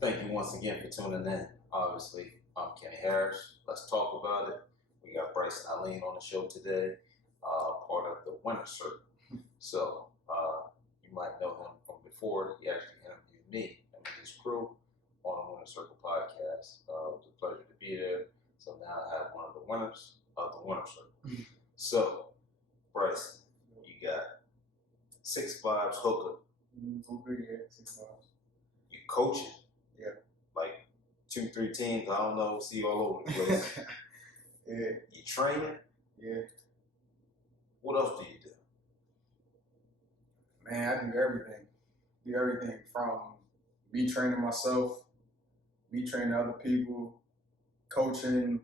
Thank you once again for tuning in. Obviously, I'm Kenny Harris. Let's talk about it. We got Brycen and Alleyne on the show today, part of the Winner Circle. So, you might know him from before. He actually interviewed me and his crew on the Winner Circle podcast. It was a pleasure to be there. So now I have one of the winners of the Winner Circle. So, Brycen, you got 6'5" hooker. Hooker, yeah, 6'5". You coaching. Yeah. Like 2-3 teams, I don't know, see you all over the place. Yeah. You training? Yeah. What else do you do? Man, I do everything. Do everything from me training myself, me training other people, coaching,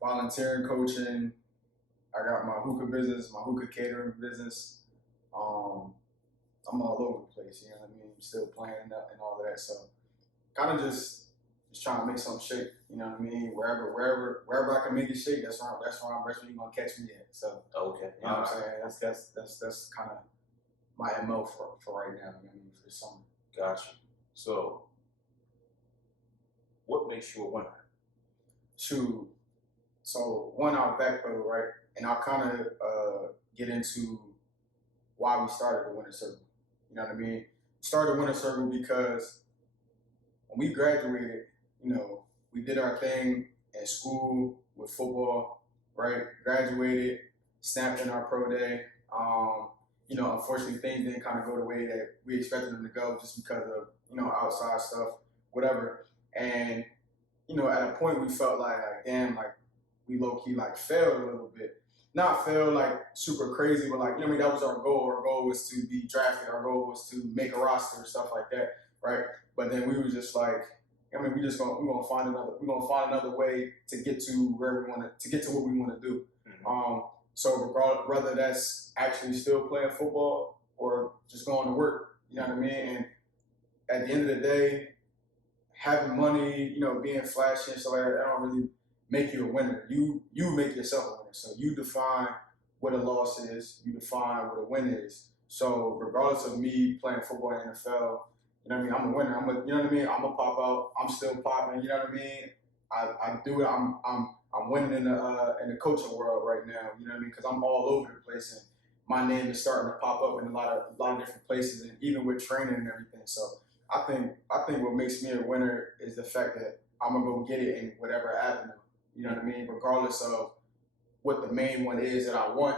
volunteering coaching. I got my hookah business, my hookah catering business. I'm all over the place, you know what I mean? I'm still playing and all of that. So kind of just trying to make something shake, you know what I mean? Wherever I can make it shake, that's where you're gonna catch me at. So Okay. you know what I'm saying? That's kind of my MO for right now, you know what I mean, for the summer. Gotcha. So what makes you a winner? Shoot. So one, I'll backpedal, right? And I'll kind of get into why we started the Winner Circle. You know what I mean? Started the Winner Circle because when we graduated, you know, we did our thing at school with football, right? Graduated, snapped in our pro day. You know, unfortunately, things didn't kind of go the way that we expected them to go just because of, you know, outside stuff, whatever. And, you know, at a point we felt like damn, like we low-key like failed a little bit. Not failed like super crazy, but like, you know what I mean, that was our goal. Our goal was to be drafted. Our goal was to make a roster, stuff like that, right? But then we were just like, I mean, we're gonna find another way to get to where we want to get to what we want to do. Mm-hmm. So whether that's actually still playing football or just going to work, you know what I mean? And at the end of the day, having money, you know, being flashy and stuff like that don't really make you a winner. You make yourself a winner. So you define what a loss is. You define what a win is. So regardless of me playing football in the NFL, you know what I mean, I'm a winner. You know what I mean? I'm a pop out. I'm still popping. You know what I mean? I do it. I'm winning in the coaching world right now. You know what I mean? Because I'm all over the place, and my name is starting to pop up in a lot of different places, and even with training and everything. So I think what makes me a winner is the fact that I'm gonna go get it in whatever avenue. You know what I mean? Regardless of what the main one is that I want,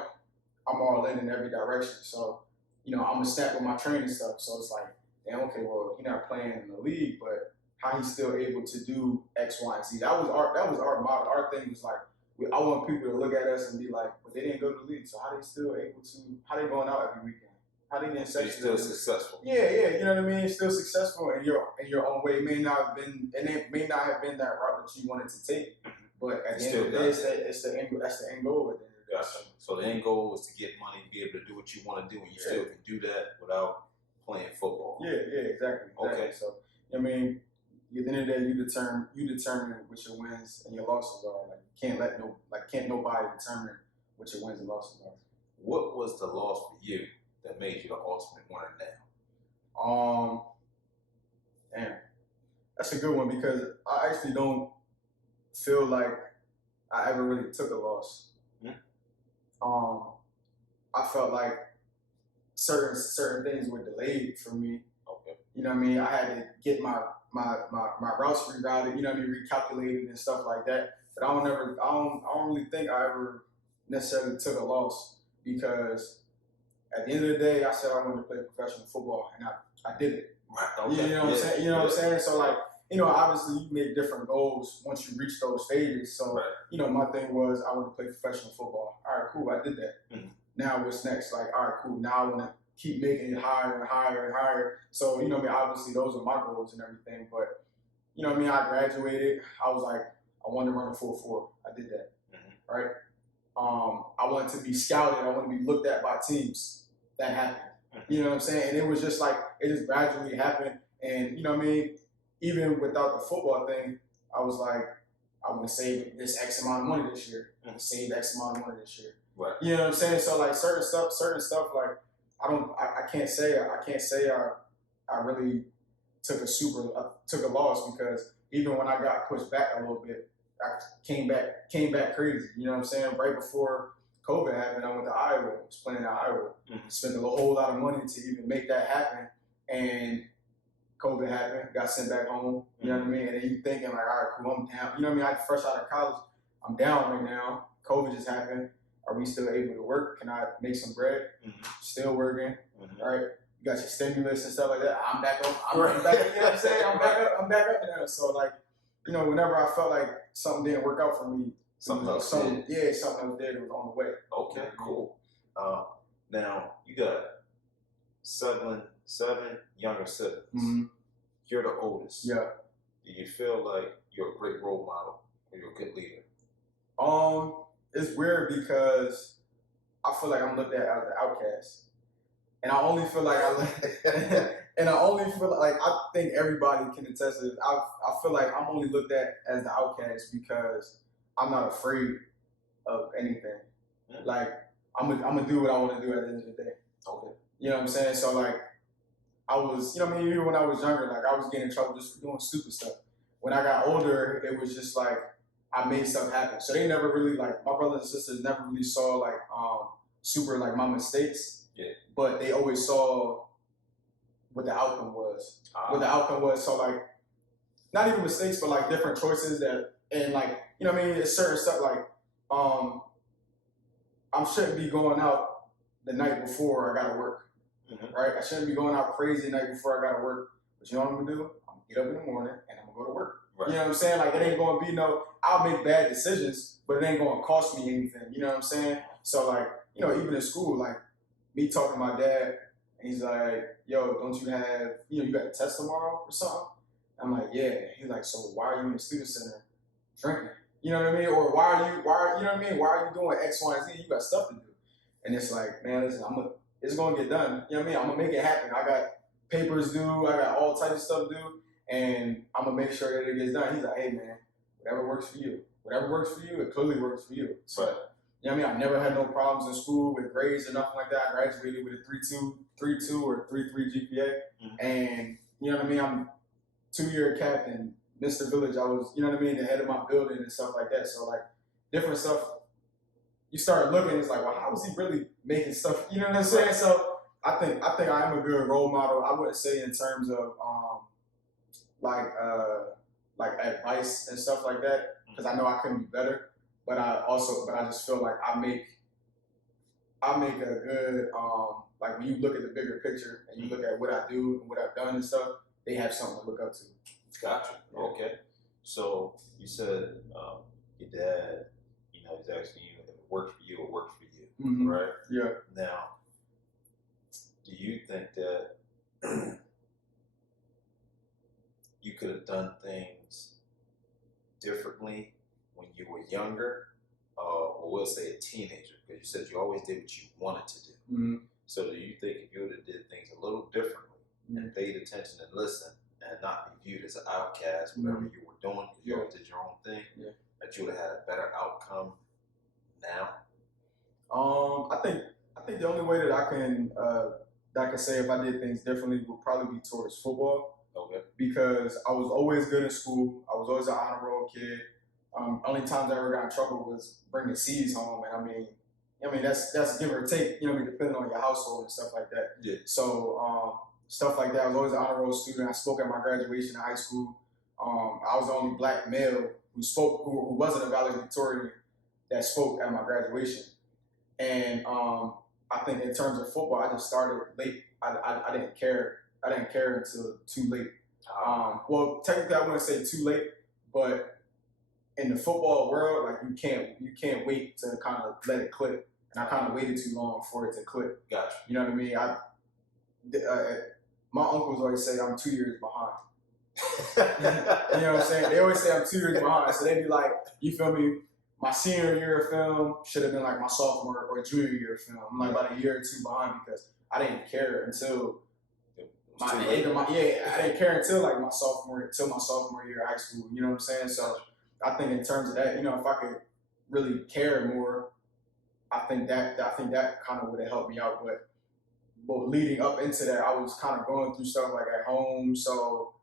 I'm all in every direction. So, you know, I'm gonna snap with my training stuff. So it's like, damn, okay, well, he's not playing in the league, but how he's still able to do X, Y, and Z. That was our model. Our thing was like, I want people to look at us and be like, but they didn't go to the league, so how they still able to? How they going out every weekend? How they getting So you're still successful. Yeah, you know what I mean. Still successful in your own way. It may not have been that route that you wanted to take, but at the end of the day, it's the end. That's the end goal. Gotcha. So the end goal is to get money, be able to do what you want to do, and you still can do that without playing football. Yeah, exactly. Okay. So I mean, at the end of the day, you determine what your wins and your losses are. Like can't nobody determine what your wins and losses are. What was the loss for you that made you the ultimate winner now? Damn, that's a good one because I actually don't feel like I ever really took a loss. I felt like certain things were delayed for me. Okay. You know what I mean? I had to get my routes rerouted, you know what I mean, recalculated and stuff like that. But I don't really think I ever necessarily took a loss because at the end of the day, I said I wanted to play professional football and I did it. Okay. You know what I'm saying? You know what I'm saying? So like, you know, obviously you make different goals once you reach those stages. So, you know, my thing was I want to play professional football. All right, cool, I did that. Mm-hmm. Now what's next? Like, all right, cool, now I want to keep making it higher and higher and higher. So, you know what I mean, obviously those are my goals and everything. But, you know what I mean, I graduated. I was like, I wanted to run a 4.4. I did that, right? I wanted to be scouted. I wanted to be looked at by teams. That happened. You know what I'm saying? And it was just like, it just gradually happened. And, you know what I mean? Even without the football thing, I was like, I want to save this X amount of money this year. I'm going to save X amount of money this year. Right. You know what I'm saying? So like certain stuff, like I can't say I really took a loss because even when I got pushed back a little bit, I came back crazy. You know what I'm saying? Right before COVID happened, I went to Iowa. I was playing in Iowa. Spent a whole lot of money to even make that happen, and COVID happened. Got sent back home. You know what I mean? And then you thinking like, all right, cool, I'm down. You know what I mean? I fresh out of college, I'm down right now. COVID just happened. Are we still able to work? Can I make some bread? Still working, right? You got your stimulus and stuff like that. I'm back up. I'm back up. You know what I'm saying? I'm back up now. So like, you know, whenever I felt like something didn't work out for me, something else did. Yeah, something else did. It was on the way. Okay, cool. Now you got seven younger siblings. You're the oldest. Yeah. Do you feel like you're a great role model or you're a good leader? It's weird because I feel like I'm looked at as the outcast. And I only feel like I think everybody can attest to this. I feel like I'm only looked at as the outcast because I'm not afraid of anything. Like I'm gonna do what I want to do at the end of the day. Okay. You know what I'm saying? So like I was, you know what I mean, even when I was younger, like I was getting in trouble just for doing stupid stuff. When I got older, it was just like I made stuff happen. So they never really like my brothers and sisters never really saw like super like my mistakes. Yeah. But they always saw what the outcome was. What the outcome was. So like not even mistakes, but like different choices that and like, you know what I mean, it's certain stuff like I shouldn't be going out the night before I gotta work. Right? I shouldn't be going out crazy the night before I gotta work. But you know what I'm gonna do? I'm gonna get up in the morning and I'm gonna go to work. Right. You know what I'm saying? Like it ain't gonna be I'll make bad decisions, but it ain't gonna cost me anything. You know what I'm saying? So like, you know, even in school, like me talking to my dad, and he's like, yo, don't you have, you got a test tomorrow or something? I'm like, yeah. He's like, so why are you in the student center drinking? You know what I mean? Or why are you know what I mean? Why are you doing X, Y, and Z? You got stuff to do. And it's like, man, listen, it's gonna get done. You know what I mean? I'm gonna make it happen. I got papers due, I got all types of stuff due, and I'm gonna make sure that it gets done. He's like, hey man, whatever works for you. Whatever works for you, it clearly works for you. So, you know what I mean? I never had no problems in school with grades or nothing like that. I graduated with a 3.2 or 3.3 GPA. And, you know what I mean? I'm 2-year captain, Mr. Village. I was, you know what I mean, the head of my building and stuff like that. So, like, different stuff. You start looking, it's like, well, how is he really making stuff? You know what I'm saying? So, I think I am a good role model. I wouldn't say in terms of, like advice and stuff like that, because I know I couldn't be better. But I just feel like I make a good, like when you look at the bigger picture and you look at what I do and what I've done and stuff, they have something to look up to. Gotcha. Yeah. Okay. So you said your dad, he's asking you if it works for you or works for you, right? Yeah. Now, do you think that you could have done things differently when you were younger, or we'll say a teenager, because you said you always did what you wanted to do. So do you think if you would have did things a little differently and paid attention and listened and not be viewed as an outcast, whatever you were doing, because you always did your own thing, that you would have had a better outcome now? I think the only way that I can say if I did things differently would probably be towards football. Okay. Because I was always good in school. I was always an honor roll kid. Only times I ever got in trouble was bringing C's home, and I mean that's give or take. You know, depending on your household and stuff like that. Yeah. So stuff like that. I was always an honor roll student. I spoke at my graduation in high school. I was the only black male who wasn't a valedictorian that spoke at my graduation. And I think in terms of football, I just started late. I didn't care. I didn't care until too late. Well, technically, I wouldn't say too late, but in the football world, like you can't wait to kind of let it click. And I kind of waited too long for it to click. Gotcha. You know what I mean? My uncles always say I'm 2 years behind. You know what I'm saying? They always say I'm 2 years behind. So they'd be like, you feel me? My senior year of film should have been like my sophomore or junior year of film. I'm like about a year or two behind because I didn't care until I didn't care until like my sophomore year of high school. You know what I'm saying? So I think in terms of that, if I could really care more, I think that kind of would have helped me out. But but leading up into that, I was kind of going through stuff like at home, so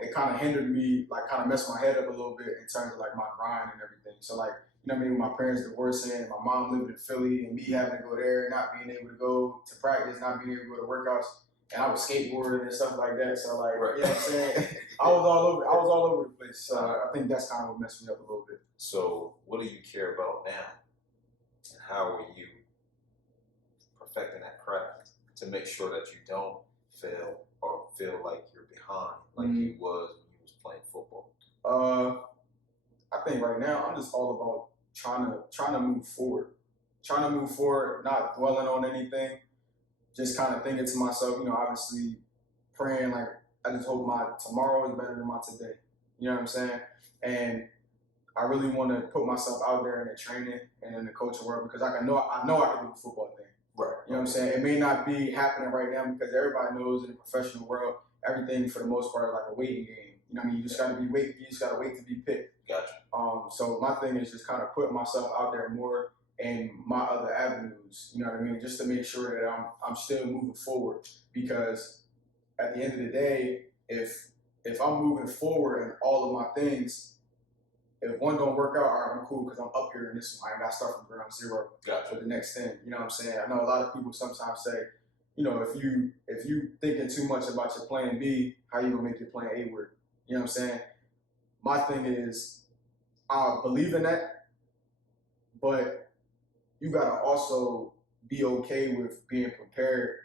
it kind of hindered me, like kind of messed my head up a little bit in terms of like my grind and everything. So like, you know what I mean, with my parents divorcing, my mom living in Philly, and me having to go there, not being able to go to practice, not being able to go to workouts, and I was skateboarding and stuff like that. So like, you know what I'm saying? I was all over the place. So I think that's kind of what messed me up a little bit. So what do you care about now? And how are you perfecting that craft to make sure that you don't fail or feel like you're behind like you was when you was playing football? I think right now I'm just all about trying to move forward. Trying to move forward, not dwelling on anything, just kind of thinking to myself, you know, obviously praying like I just hope my tomorrow is better than my today. You know what I'm saying? And I really want to put myself out there in the training and in the coaching world because I know I can do the football thing. Right. You know what I'm saying? It may not be happening right now because everybody knows in the professional world, everything for the most part is like a waiting game. You know what I mean? You just gotta wait to be picked. Gotcha. So my thing is just kind of putting myself out there more in my other avenues. You know what I mean? Just to make sure that I'm still moving forward because at the end of the day, if I'm moving forward in all of my things, if one don't work out, all right, I'm cool because I'm up here in this one. I ain't got to start from ground zero for the next thing. You know what I'm saying? I know a lot of people sometimes say, you know, if you thinking too much about your plan B, how you gonna make your plan A work? You know what I'm saying? My thing is, I believe in that, but you gotta also be okay with being prepared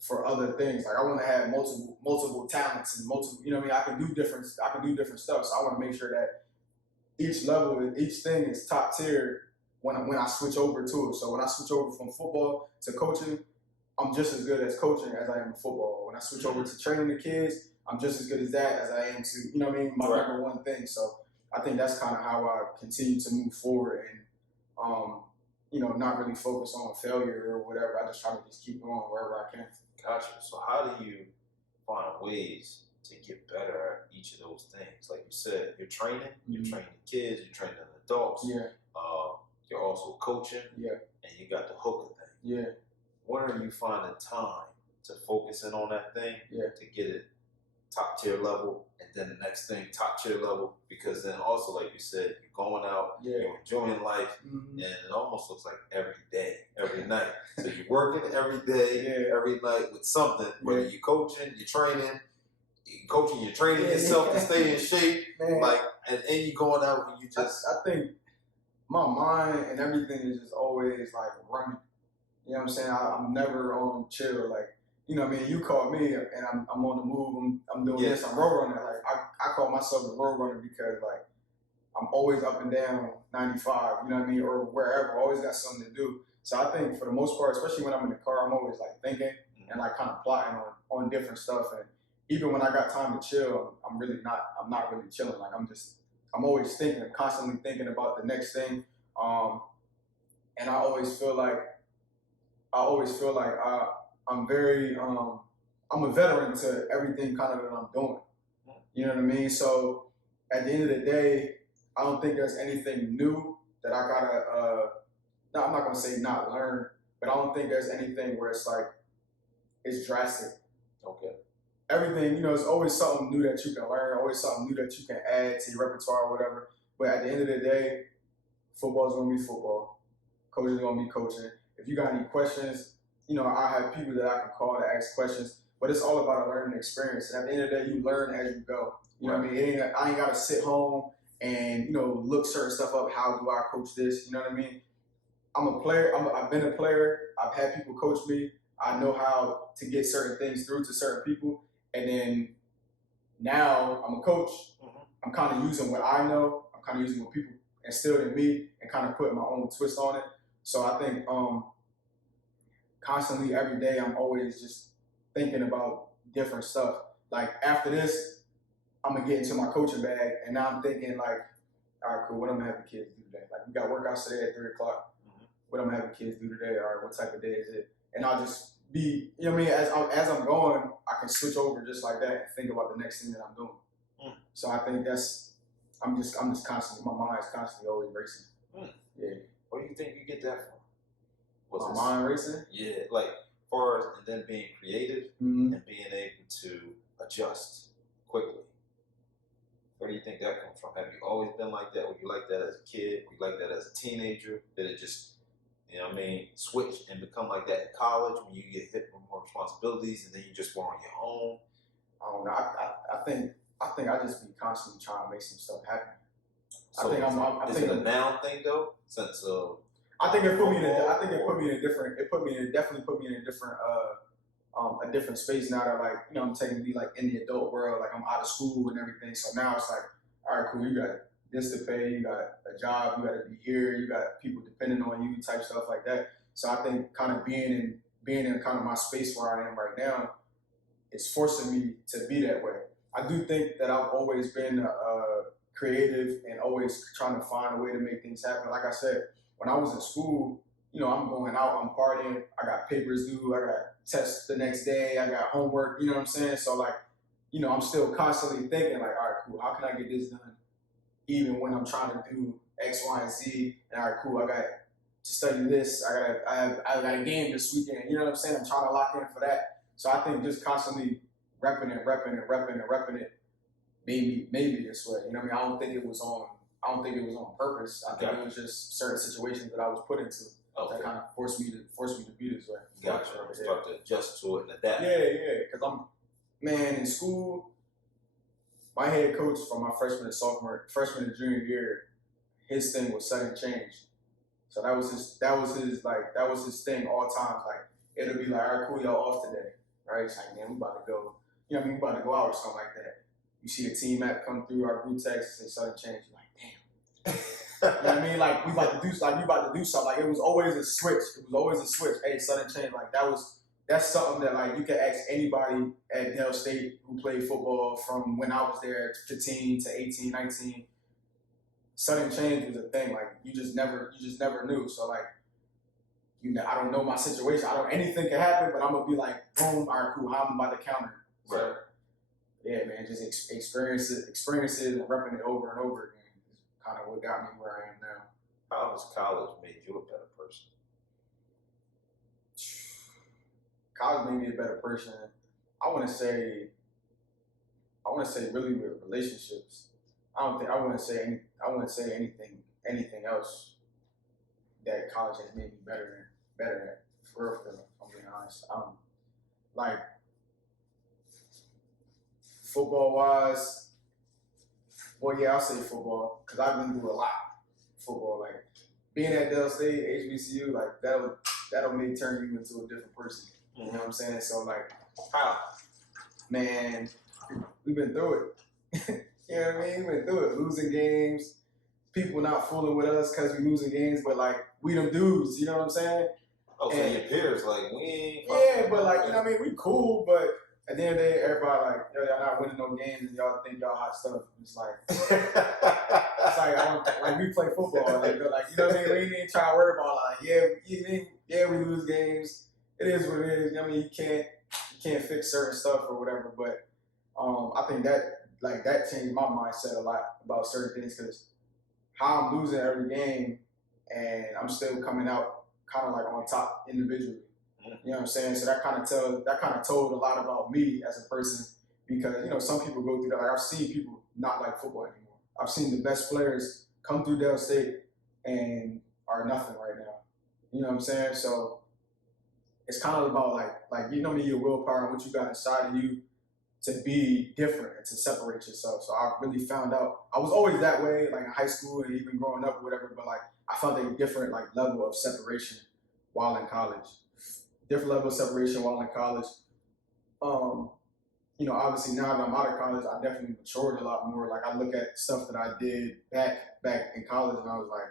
for other things. Like I want to have multiple talents and multiple. You know what I mean? I can do different stuff. So I want to make sure that each level, each thing is top tier when I switch over to it. So when I switch over from football to coaching, I'm just as good as coaching as I am in football. When I switch over to training the kids, I'm just as good as that as I am to, you know what I mean, my number one thing. So I think that's kind of how I continue to move forward and, you know, not really focus on failure or whatever. I just try to just keep going wherever I can. Gotcha. So how do you find ways to get better at each of those things? Like you said, you're training the kids, you're training the adults. Yeah. You're also coaching. Yeah. And you got the hooker thing. Yeah. Where are you finding time to focus in on that thing? Yeah. To get it top tier level, and then the next thing top tier level, because then also like you said, you're going out, you're enjoying life, and it almost looks like every day, every night. So you're working every day, every night with something, whether you're coaching, you're training, you're training yourself to stay in shape, like, and you're going out and you just. I think my mind and everything is just always like running. You know what I'm saying? I'm never on chill. Like, you know what I mean? You call me and I'm on the move. I'm doing this. I'm road running. Like I call myself a road runner because like I'm always up and down 95. You know what I mean? Or wherever. Always got something to do. So I think for the most part, especially when I'm in the car, I'm always like thinking and like kind of plotting on different stuff. And even when I got time to chill, I'm not really chilling. Like I'm always thinking, constantly thinking about the next thing. And I always feel like I'm very I'm a veteran to everything kind of that I'm doing. You know what I mean? So at the end of the day, I don't think there's anything new that I gotta no, I'm not gonna say not learn, but I don't think there's anything where it's like it's drastic. Okay. Everything, you know, it's always something new that you can learn, always something new that you can add to your repertoire or whatever. But at the end of the day, football's gonna be football. Coaching is gonna be coaching. If you got any questions, you know, I have people that I can call to ask questions. But it's all about a learning experience. And at the end of the day, you learn as you go. You know what I mean? I ain't gotta sit home and, you know, look certain stuff up. How do I coach this? You know what I mean? I'm a player. I've been a player. I've had people coach me. I know how to get certain things through to certain people. And then now I'm a coach. I'm kind of using what I know. I'm kind of using what people instilled in me and kind of putting my own twist on it. So I think constantly every day I'm always just thinking about different stuff. Like after this, I'm gonna get into my coaching bag, and now I'm thinking like, all right, cool. What I'm gonna have the kids do today? Like we got workouts today at 3:00. What I'm gonna have the kids do today? All right, what type of day is it? And I'll just be, you know what I mean? As I'm going, I can switch over just like that and think about the next thing that I'm doing. So I think I'm just constantly, my mind's constantly always racing. Yeah. Where do you think you get that from? My mind racing? Yeah, like far as and then being creative and being able to adjust quickly. Where do you think that comes from? Have you always been like that? Were you like that as a kid? Were you like that as a teenager? Did it just, switch and become like that in college when you get hit with more responsibilities and then you just were on your own? I don't know. I think I just be constantly trying to make some stuff happen. So is it a now thing though? Since I think it put me in a different. It definitely put me in a different a different space now that like I'm technically like in the adult world, like I'm out of school and everything. So now it's like, all right, cool. You got this to pay. You got a job. You got to be here. You got people depending on you, type stuff like that. So I think kind of being in kind of my space where I am right now is forcing me to be that way. I do think that I've always been creative and always trying to find a way to make things happen. Like I said, when I was in school, I'm going out, I'm partying, I got papers due, I got tests the next day, I got homework, you know what I'm saying? So like, I'm still constantly thinking like, all right, cool, how can I get this done? Even when I'm trying to do X, Y, and Z, and all right, cool, I got to study this, I got a game this weekend, you know what I'm saying? I'm trying to lock in for that. So I think just constantly repping it made me this way. You know what I mean? I don't think it was on purpose. I think it was just certain situations that I was put into that kind of forced me to be this way. Gotcha. Start to adjust to it and adapt. Yeah. Because in school, my head coach from my freshman and junior year, his thing was sudden change. So that was his thing all times. Like it'll be like, all right, cool, y'all off today, right? It's like, man, we about to go. We about to go out or something like that. You see a team app come through our group text and say sudden change. You're like, damn. You know what I mean? Like we about to do something. Like it was always a switch. Hey, sudden change. Like that's something that like you can ask anybody at Dell State who played football from when I was there 15 to 18, 19. Sudden change was a thing. Like you just never knew. So like, I don't know my situation. Anything can happen, but I'm gonna be like, boom, all right, cool. How I'm about to counter. So, right. Yeah, man, just experience it and repping it over and over again is kind of what got me where I am now. How has college made you a better person? College made me a better person. I want to say really with relationships. I wouldn't say anything else that college has made me better at. For real, if I'm being honest. Like football wise, well, yeah, I'll say football because I've been through a lot. Football, like being at Dell State, HBCU, like that'll may turn you into a different person. You know what I'm saying? So like, how? Man, we've been through it. You know what I mean? We've been through it. Losing games, people not fooling with us because we losing games, but like we them dudes. You know what I'm saying? Oh, so your peers like we ain't. Yeah, but like you know what I mean? We cool, but at the end of the day, everybody like, yo, y'all not winning no games and y'all think y'all hot stuff. It's like, like we play football. Like you know what I mean? We ain't even try to worry about like, we lose games. It is what it is. I mean, you can't fix certain stuff or whatever. But I think that changed my mindset a lot about certain things because how I'm losing every game and I'm still coming out kind of like on top individually. You know what I'm saying? So that kind of told a lot about me as a person because some people go through that. Like I've seen people not like football anymore. I've seen the best players come through Dell State and are nothing right now. You know what I'm saying? So it's kind of about like your willpower and what you got inside of you to be different and to separate yourself. So I really found out I was always that way, like in high school and even growing up or whatever. But like I found a different like level of separation while in college. Different level of separation while in college. Obviously now that I'm out of college, I definitely matured a lot more. Like I look at stuff that I did back in college, and I was like,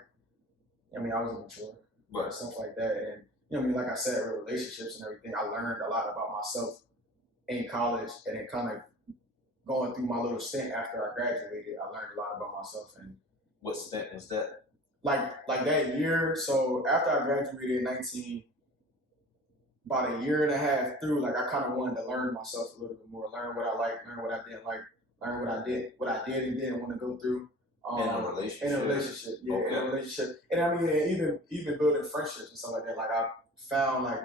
I was immature, right. Stuff like that. And like I said, with relationships and everything, I learned a lot about myself in college, and then kind of going through my little stint after I graduated, I learned a lot about myself. And what stint was that? Like that year. So after I graduated in 19. About a year and a half through, like I kind of wanted to learn myself a little bit more, learn what I liked, learn what I didn't like, learn what I did and didn't want to go through. In a relationship. In a relationship, yeah, okay. In a relationship, and I mean, even building friendships and stuff like that. Like I found like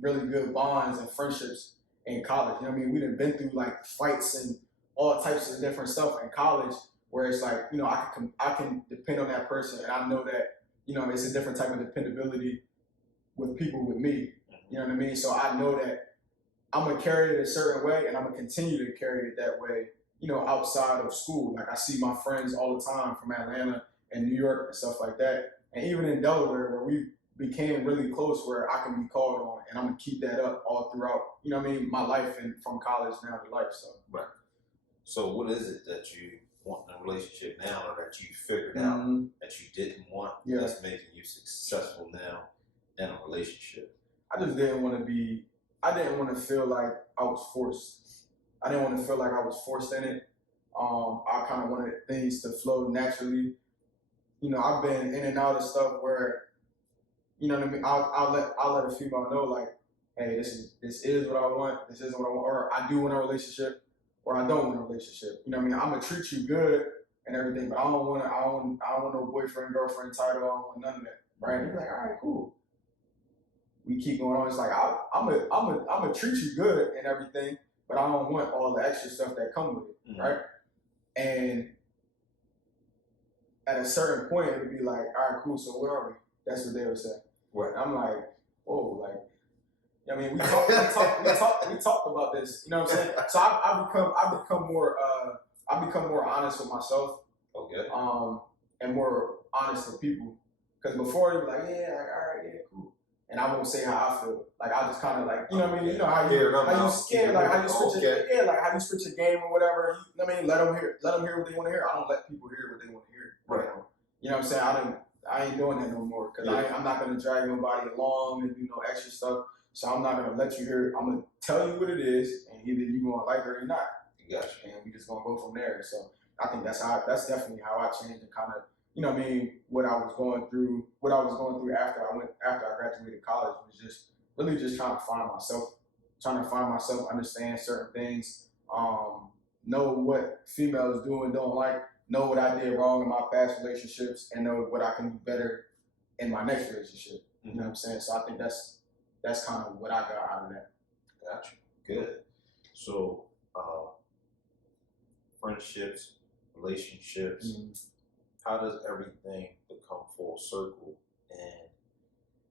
really good bonds and friendships in college. You know what I mean? We done been through like fights and all types of different stuff in college where it's like, you know, I can depend on that person, and I know that, you know, it's a different type of dependability with people with me. You know what I mean? So I know that I'm gonna carry it a certain way, and I'm gonna continue to carry it that way, you know, outside of school. Like I see my friends all the time from Atlanta and New York and stuff like that, and even in Delaware where we became really close, where I can be called on, and I'm gonna keep that up all throughout, you know what I mean, my life and from college now to life. So Right. So what is it that you want in a relationship now, or that you figured out that you didn't want, that's making you successful now in a relationship? I just didn't want to be, I didn't want to feel like I was forced. I didn't want to feel like I was forced in it. I kind of wanted things to flow naturally. You know, I've been in and out of stuff where, you know what I mean, I'll let a female know, like, hey, this is what I want, this isn't what I want, or I do want a relationship, or I don't want a relationship. You know what I mean? I'm gonna treat you good and everything, but I don't want no boyfriend, girlfriend title. I don't want none of that. Right? And you're like, all right, cool. We keep going on. It's like I'm gonna treat you good and everything, but I don't want all the extra stuff that come with it, right? And at a certain point, it'd be like, all right, cool. So where are we? That's what they would say. Right. I'm like, whoa, like, I mean, we talked about this. You know what I'm saying? So I become more honest with myself. Okay. And more honest with people. Because before they be like, yeah, like, all right, yeah, cool. And I won't say how I feel. Like I just kind of like, you know what I mean? You know how you scared, like how you switch how you switch your game or whatever. You know what I mean? Let them hear what they want to hear. I don't let people hear what they want to hear. Right. You know what I'm saying? I ain't doing that no more, because I'm not gonna drag nobody along and do no extra stuff. So I'm not gonna let you hear it. I'm gonna tell you what it is, and either you gonna like it or you're not. Gotcha. And we just gonna go from there. So I think that's definitely how I changed and kind of, you know what I mean, what I was going through after I graduated college was just really just trying to find myself, understand certain things, know what females do and don't like, know what I did wrong in my past relationships, and know what I can do better in my next relationship. You know what I'm saying? So I think that's kind of what I got out of that. Gotcha. Good. So friendships, relationships, how does everything become full circle and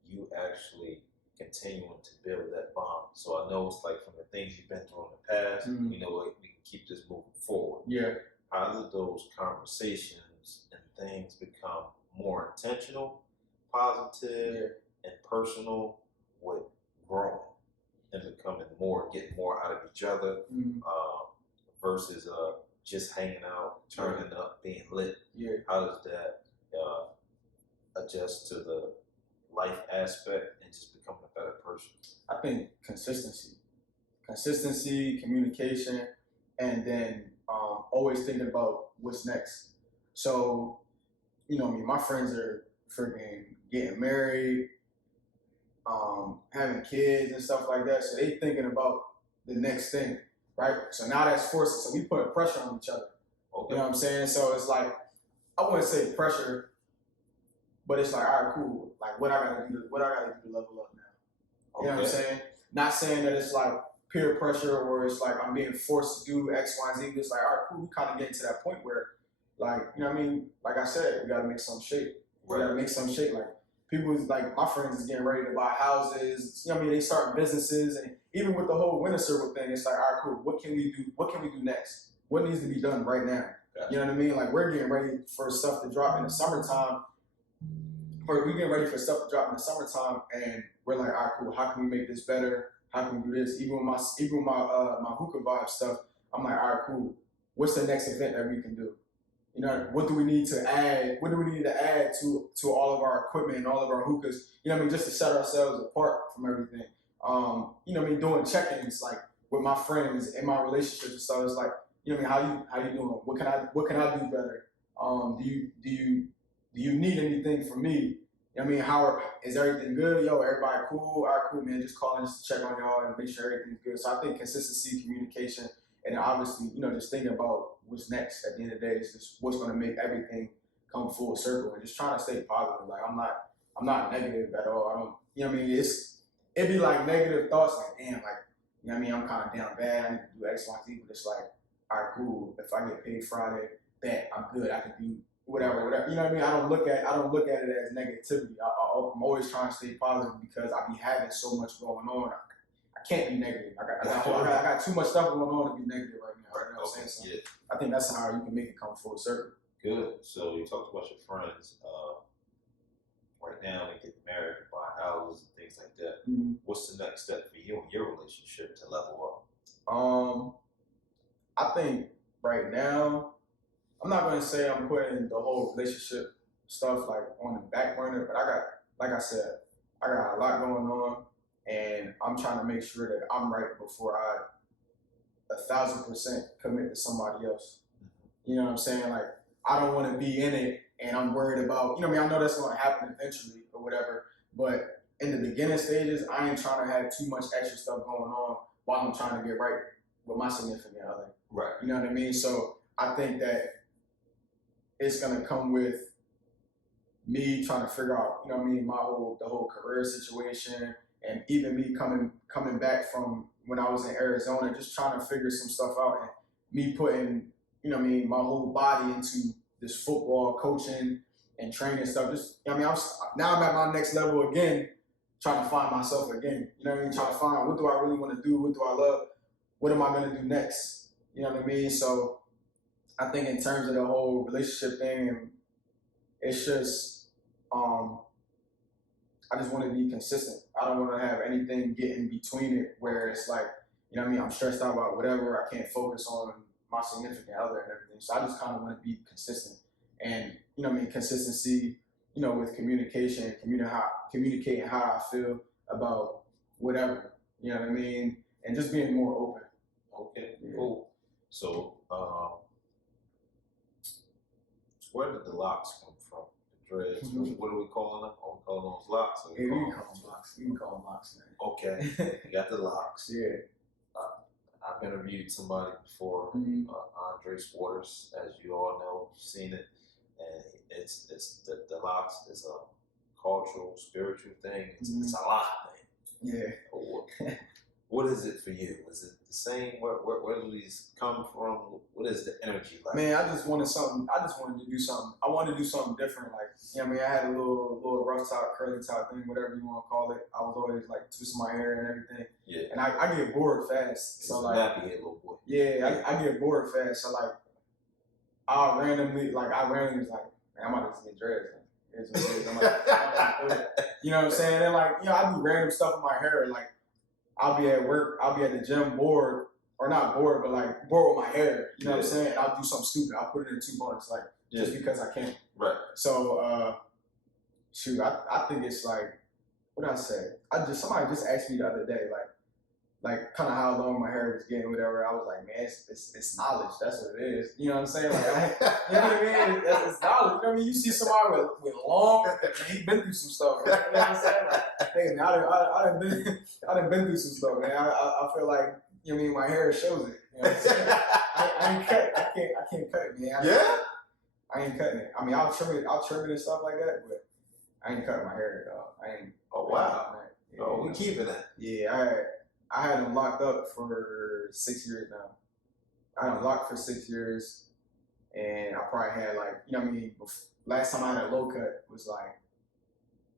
you actually continuing to build that bond? So I know it's like from the things you've been through in the past, we know we can keep this moving forward. Yeah. How do those conversations and things become more intentional, positive, and personal with growing and becoming getting more out of each other versus just hanging out, turning up, being lit? Yeah. How does that adjust to the life aspect and just becoming a better person? I think consistency, communication, and then always thinking about what's next. So, you know, my friends are freaking getting married, having kids and stuff like that. So they thinking about the next thing, right? So now that's forced. So we put pressure on each other. Okay. You know what I'm saying? So it's like, I wouldn't say pressure, but it's like, all right, cool. Like what I gotta do to level up now. You know what I'm saying? Not saying that it's like peer pressure or it's like I'm being forced to do X, Y, and Z. It's like, all right, cool. We kind of get to that point where, like, you know what I mean? Like I said, we gotta make some shape. We gotta make some shape. Like people, like my friends is getting ready to buy houses. You know what I mean? They start businesses, and even with the whole winter circle thing, it's like, all right, cool. What can we do? What can we do next? What needs to be done right now? You know what I mean? Like we're getting ready for stuff to drop in the summertime. Or we're getting ready for stuff to drop in the summertime, and we're like, all right, cool. How can we make this better? How can we do this? Even with my hookah vibe stuff, I'm like, all right, cool. What's the next event that we can do? You know, what do we need to add? What do we need to add to all of our equipment and all of our hookahs? You know what I mean? Just to set ourselves apart from everything. You know what I mean? Doing check-ins like with my friends in my relationships and stuff. It's like, you know what I mean? How you doing? What can I do better? Do you need anything from me? You know what I mean? Is everything good? Yo, everybody cool? All right, cool, man. Just calling just to check on y'all and make sure everything's good. So I think consistency, communication, and obviously, you know, just thinking about what's next at the end of the day is just what's going to make everything come full circle, and just trying to stay positive. Like I'm not negative at all. I don't, you know what I mean? It's it'd be like negative thoughts, like damn, like you know what I mean, I'm kind of down bad. I need to do X, Y, Z, but it's like, all right, cool. If I get paid Friday, bet I'm good. I can do whatever. You know what I mean? I don't look at it as negativity. I'm always trying to stay positive because I be having so much going on. I can't be negative. I got too much stuff going on to be negative right now. You know what I'm saying? So Yeah. I think that's how you can make it come full circle. Good. So you talked about your friends. Right now, they get married, buy houses, and things like that. Mm-hmm. What's the next step for you in your relationship to level up? I think right now, I'm not gonna say I'm putting the whole relationship stuff like on the back burner, but like I said, I got a lot going on, and I'm trying to make sure that I'm right before I 1,000% commit to somebody else. You know what I'm saying? Like I don't want to be in it, and I'm worried about, you know what I mean? I know that's going to happen eventually or whatever, but in the beginning stages, I ain't trying to have too much extra stuff going on while I'm trying to get right with my significant other. Right. You know what I mean? So I think that it's gonna come with me trying to figure out, you know what I mean, the whole career situation, and even me coming back from when I was in Arizona, just trying to figure some stuff out, and me putting, you know what I mean, my whole body into this football coaching and training stuff. Just, you know what I mean, now I'm at my next level again, trying to find myself again. You know what I mean? Trying to find, what do I really want to do? What do I love? What am I going to do next? You know what I mean? So I think in terms of the whole relationship thing, it's just, I just want to be consistent. I don't want to have anything get in between it where it's like, you know what I mean, I'm stressed out about whatever. I can't focus on my significant other and everything. So I just kind of want to be consistent. And, you know what I mean, consistency, you know, with communication, communicating how I feel about whatever, you know what I mean? And just being more open. Okay, cool. So, where did the locks come from? The dreads? Mm-hmm. What are we calling them? Are we calling those locks? Yeah, we can call them locks. We can call them locks, man. Okay, you got the locks. Yeah. I've interviewed somebody before, Andre Waters, as you all know, you've seen it, and it's the locks is a cultural, spiritual thing. It's a lot thing. Yeah. What is it for you? Is it the same? Where do these come from? What is the energy like? Man, I just wanted to do something. I wanted to do something different. Like, you know what I mean? I had a little rough top, curly top thing, whatever you want to call it. I was always like twisting my hair and everything. Yeah. And I get bored fast. So like, nappy head little boy. Yeah, I get bored fast. So like, I randomly was like, man, I might just get dreads. You know what I'm saying? And like, you know, I do random stuff with my hair. Like, I'll be at work, I'll be at the gym bored, or not bored, but like bored with my hair. You know what I'm saying? I'll do something stupid. I'll put it in 2 buns, like just because I can. Right. So, shoot, I think it's like, what did I say? Somebody just asked me the other day, like kind of how long my hair was getting, whatever. I was like, man, it's knowledge. That's what it is. You know what I'm saying? Like, you know what I mean? It's knowledge. You know what I mean? You see somebody with long, he's been through some stuff. Right? You know what I'm saying? Like, hey, man, I done been through some stuff, man. I feel like, you know what I mean? My hair shows it. You know what I'm saying? I ain't cut. I can't cut it, man. I ain't cutting it. I mean, I'll trim it and stuff like that, but I ain't cutting my hair, dog. I ain't. Oh wow. Yeah, oh, we keeping that. Yeah, I had them locked up for 6 years now. I had them locked for 6 years, and I probably had like, you know what I mean? Last time I had a low cut was like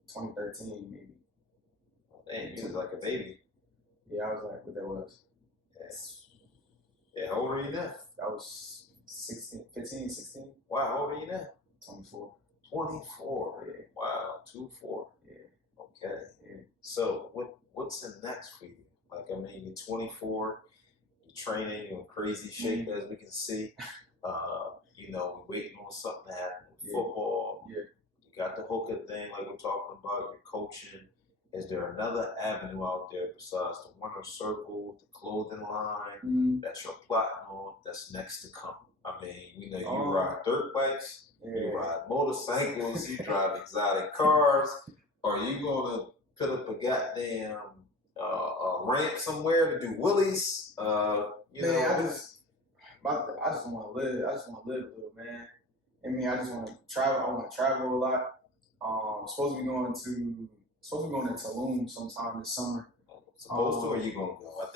2013, maybe. Dang, you was like a baby. Yeah, I was like, what that was. Yeah, how old are you now? I was 16, 15, 16. Wow, how old are you now? 24. 24. Yeah. Wow, 24. Yeah. Okay. Yeah. So what's the next for you? Like, I mean, you're 24, you're training, you're in crazy shape, as we can see. You know, we're waiting on something to happen with football. Yeah. You got the hooker thing, like I'm talking about, you're coaching. Is there another avenue out there besides the winner circle, the clothing line that you're plotting on that's next to come? I mean, we know you ride dirt bikes, you ride motorcycles, you drive exotic cars. Are you going to put up a goddamn ramp somewhere to do wheelies? You know? I just want to live. I just want to live a little, man. I mean, I just want to travel. I want to travel a lot. I'm supposed to be going to supposed to be going to Tulum sometime this summer. Supposed to, or you gonna go? I think